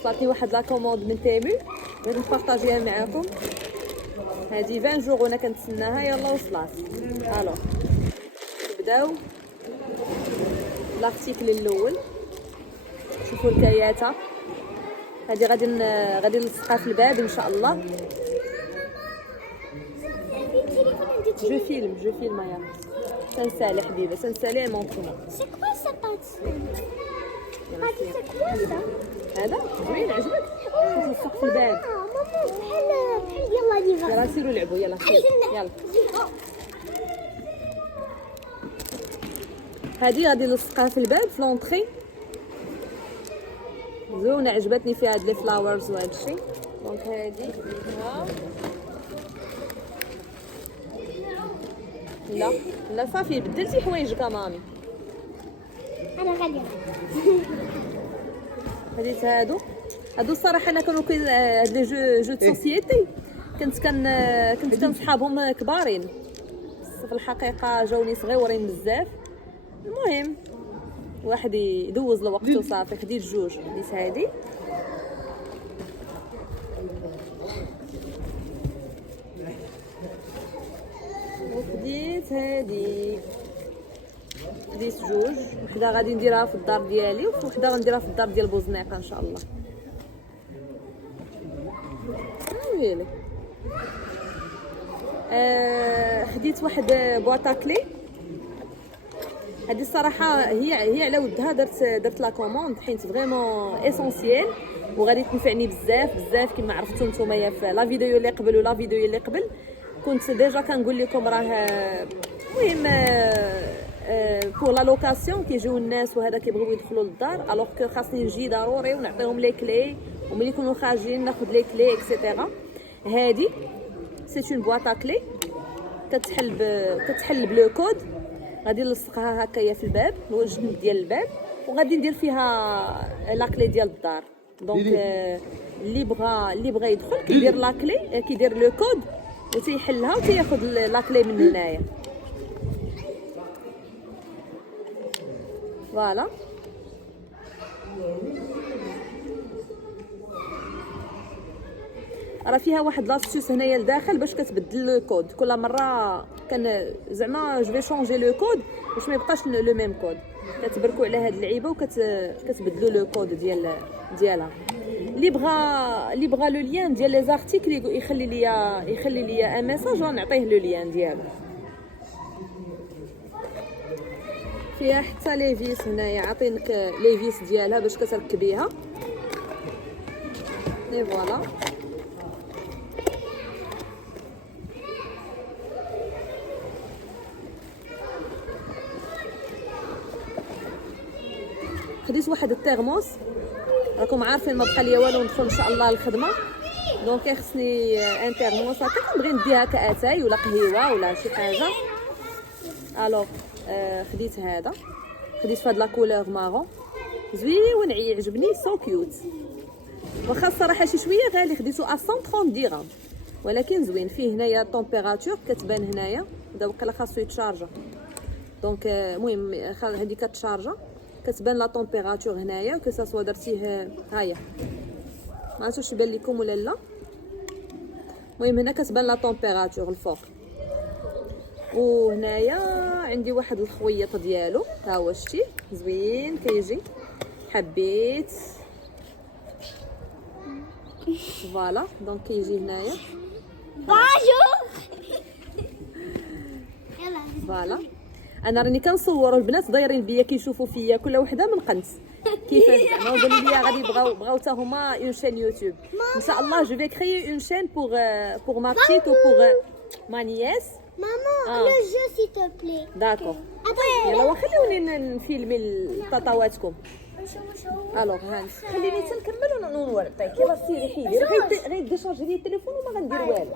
وصلتني واحد لا كوموند من تيمو بغيت نبارطاجيها معاكم. هذه 20 جوغ وانا كنتسناها، يلا وصلات. الو نبداو لارتيكل الاول. شوفوا الكياته هذه غادي نلصقها في الباب ان شاء الله. جو فيلم يا سنسالي حبيبه، سنسالي مونطومون. C'est quoi ça patte? هذا زوين عجبك؟ تلصق في الباب. ماما بحال يلا لي يلا سيروا لعبوا، يلا يلا. هذه غادي نلصقها في الباب في لونطري. زوينه عجبتني فيها هاد لي فلاورز وهذا الشيء. دونك هذه لا صافي بدلتي حوايجك مامي. انا غادي خديت هادو الصراحه انا كانوا هاد لي جو دو سوسيتي كنت كنصحابهم كبارين، في الحقيقه جاوني صغيورين بزاف. المهم واحد يدوز له وقته صافي. خديت جوج، خديت هادي وخديت هادي. خديت جوج، وحده غادي نديرها في الدار ديالي وحده غنديرها في الدار ديال بوزنيقه ان شاء الله. ويلي خديت واحد بواطا كلي. هذه الصراحه هي على ودها درت لا كوموند حيت فريمون اسونسييل وغادي تنفعني بزاف كما عرفتوا نتوما في لا فيديو اللي قبل ولا فيديو اللي قبل. كنت ديجا كنقول لكم راه المهم بور لا لوكاسيون كيجيو الناس وهذا كيبغيو يدخلوا للدار، الوغ كو خاصني نجي ضروري ونعطيهم لي كلي، وملي يكونوا خارجين ناخذ لي كلي اكسيتيرا. هذه سي اون بواطا كلي كتحل بلو كود. غادي نلصقها هكايا في الباب الجنب ديال الباب، وغادي ندير فيها لا كلي ديال الدار. دونك اللي بغى يدخل كيدير لا كلي، كيدير لو كود وتيحلها وتياخذ لا كلي من هنايا. فوالا راه فيها واحد لاستوس هنايا لداخل باش كتبدل لو كود كل مره. كان زعما جو في شونجي لو كود باش ما يبقاش لو ميم كود. كتبركوا على هاد اللعيبه وكتبدلوا لو كود ديالها. اللي بغى لو لين ديال لي زارتيكل يخلي ليا ان ميساج ونعطيه لو لين ديالو. فيها حتى لي فيس هنايا، عاطينك لي فيس ديالها باش كتركبيها. اي فوالا خديت واحد الترموس. راكم عارفين ما بقى ليا والو ندخل ان شاء الله الخدمه، دونك خصني ان ترموس هكا كنبغي نديها كاتاي ولا قهيوه ولا شي حاجه. الوغ خديت هذا، خديت فهاد لا كولور مارون زوين يعجبني سو كيوت. واخا الصراحه شي شويه غالي، خديتو 130 درهم ولكن زوين. فيه هنايا طومبيراتور كتبان هنايا، دابا لا خاصو يتشارجا. دونك المهم هذه كتشارجا كتبان لا طومبيراتور هنايا كو سوا درتيه هايا. ما عرفتش واش يبان لكم ولا لا. المهم هنا كتبان لا طومبيراتور الفوق. وهنايا عندي واحد الخويط ديالو ها هو شتي زوين كيجي. حبيت فوالا دونك كيجي هنايا فوالا. انا راني كنصور البنات دايرين بيا كيشوفوا فيا كل وحده من قنت كيفاش زعما قالوا لي غادي بغاو حتى هما اون شين يوتيوب ان شاء الله. جو في كريي اون شين بور ما بتيت و بور ما نياس. ماما لو جو سي تو بلي. داكور يلا خليوني نفيلمي لطاطاواتكم. الوغ هاني خليني تنكمل ونوريك. يلا سيري حيدي غير ديشارجي لي التليفون وما غندير والو.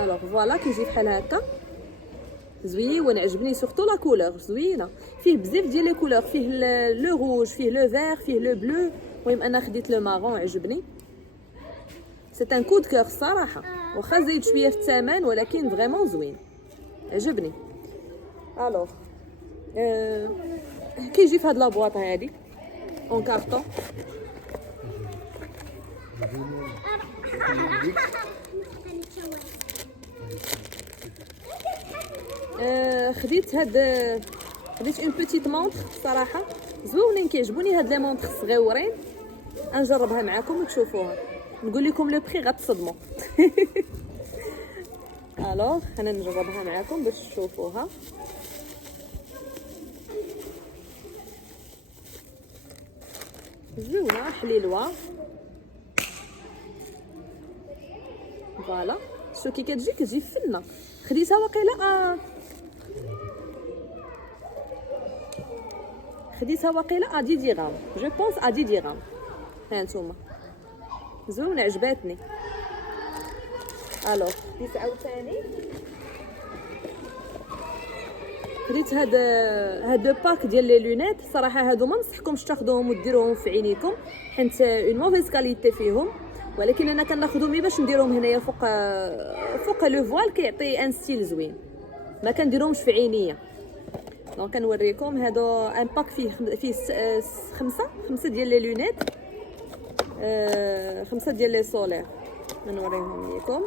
الوغ فوالا كيجي بحال هكا زوين. عجبني سورتو لا كولور زوينه. فيه بزاف ديال لي كولور، فيه لو روج، فيه لو فير، فيه لو بلو. المهم انا خديت لو مارون عجبني. سي ان كود كور الصراحه، واخا زايد شويه في الثمن ولكن فريمون زوين عجبني. الوغ كيجي في هاد لا بواط هادي اون كارطون. خديت اون بوتيت مونطر صراحه زوينين، كيعجبوني هاد لي مونطر صغيورين. نجربها معكم وتشوفوها، نقول لكم لو بري غتصدموا. الوغ انا نجربها معكم باش تشوفوها. زوينه حليلوه فوالا. شو كي كتجي فنه. خديتها واقيلا خديتها واقيلا 10 درهم جو بونس 10 درهم. ها نتوما زوينه عجباتني. الوغ خديت عاوتاني خديت هاد باك ديال لي لونيت. صراحه هادو ما نصحكمش تاخذوهم وديروهم في عينيكم حيت اون موفيز كاليتي فيهم، ولكن انا كناخذهم باش نديرهم هنايا فوق لو فوال، كيعطي ان ستيل زوين. ما كنديرهمش في عينيا. دونك كنوريكم هادو ان باك فيه خمسة ديال لي لونيت، 5 ديال لي سولير. نوريهم لكم.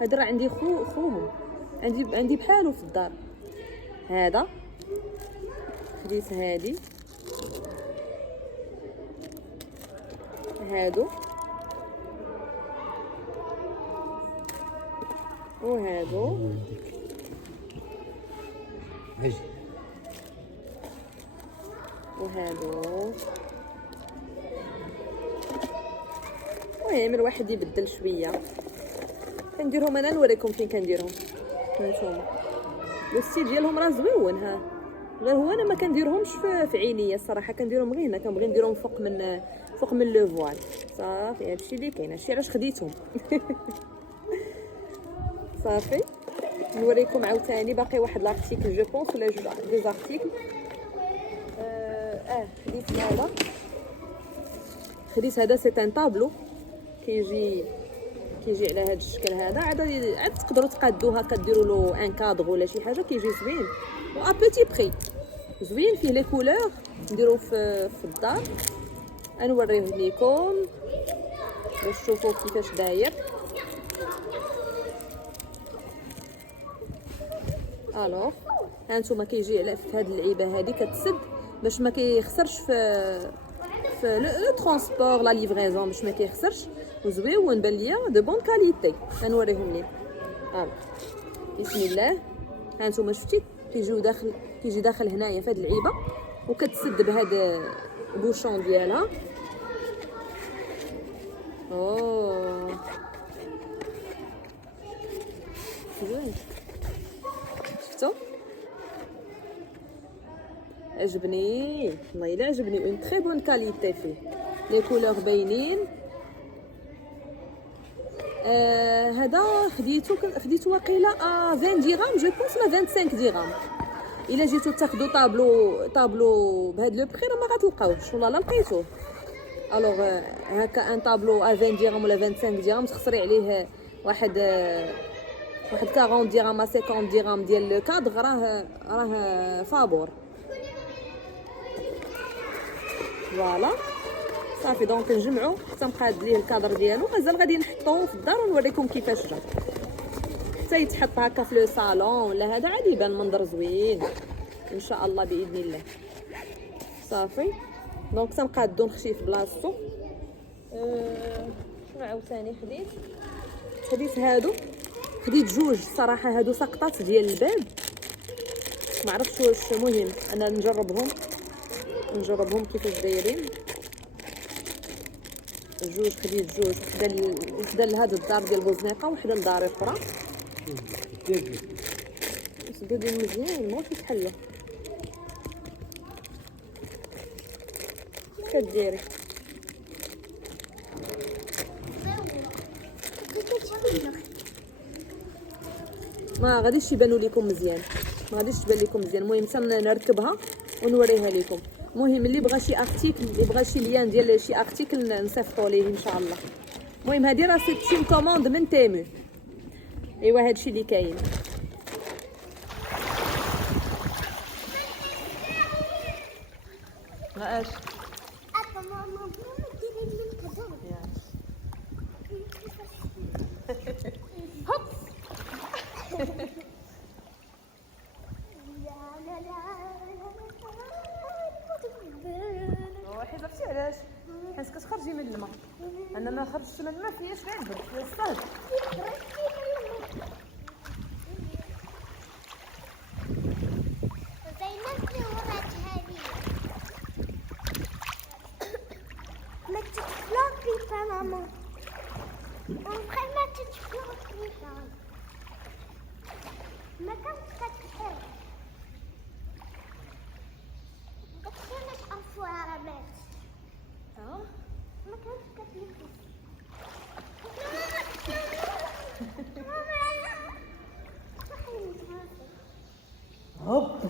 هذا راه عندي خوهم، عندي بحالو في الدار. هذا خديت هادي، هادو وهادو وهادو. المهم الواحد يبدل شويه. كنديرهم انا، نوريكم فين كنديرهم. هانتوما لو ستيل ديالهم راه زويون. ها غير هو انا ما كنديرهمش في عينيا الصراحه، كنديرهم غير هنا. كنبغي نديرهم فوق من لو فوال. صافي هادشي اللي كاين، هادشي علاش خديتهم. صافي نوريكم عاوتاني باقي واحد لارتيكل جو بونس ولا جوج ارتيكل. خديت هذا سي ان طابلو كيجي على هذا الشكل هذا. عاد تقدروا تقادوها كديروا له ان كادر ولا شي حاجه، كيجي زوين و ا بوتي بري زوين، فيه لي كولور. نديرو في الدار. نوريه لكم باش تشوفوا كيفاش داير. الوغ هانتوما كيجي على في هاد اللعيبه هذه كتسد باش ما كيخسرش في لو ترونسبور لا ليفريزون، باش ما كيخسرش. وزويون بان ليا دو بون كاليتي. غنوريهم لكم. بسم الله. هانتوما شفتي كيجي داخل هنايا في هاد اللعيبه وكتسد بهذا بوشون ديالها. زوين. شفتوا عجبني والله الا عجبني. اون تري بون كاليتي فيه، لي كولور باينين. هذا خديتو واقيلا 20 درهم جو بونس ولا 25 درهم. الا جيتو تاخذوا طابلو بهذا لو بري راه ما غتلقاوش والله لا لقيتوه. الوغ هكا ان طابلو 20 درهم ولا 25 درهم تخسري عليه واحد 40 درهم 50 درهم ديال لو كادر. راه فابور. فوالا صافي. دونك نجمعو حتى نقاد ليه الكادر ديالو. مازال غادي نحطوه في الدار ونوريكم كيفاش جا. حتى يتحط هكا في لو صالون ولا هذا عادي يبان منظر زوين ان شاء الله باذن الله. صافي دونك تنقادو نخشي في بلاصتو. شنو عاوتاني خديت هادو. خديت جوج صراحه. هادو سقطات ديال الباب، ما عرفتش واش مهم انا نجربهم كيفاش دايرين. خديت جوج، وحده لهاد الدار ديال بوزنيقه وحده لدار اخرى. سدودين مزيان ما كيتحلوا. كديري ما غاديش يبانوا لكم مزيان. المهم نركبها ونوريها لكم. المهم اللي بغى شي ارتيكل، اللي بغى شي ليان ديال شي ارتيكل نصيفطوا ليه ان شاء الله. المهم هذه راه سي كوموند من تيمو. ايوا هادشي اللي كاين. ما اش Attends, maman, maman, quel est le cadeau? هوب La la la حسبتي علاش حيت كتخرجي من الماء انا ما خرجتش من الماء فياش غير البرد فيها الصهد زينب لي ورات هذه ما تتفلوبي با ماما ونبقى ما تتفلوبي با ما كانت كتحب كانت أفوارمات ما كانت كتنفس هوب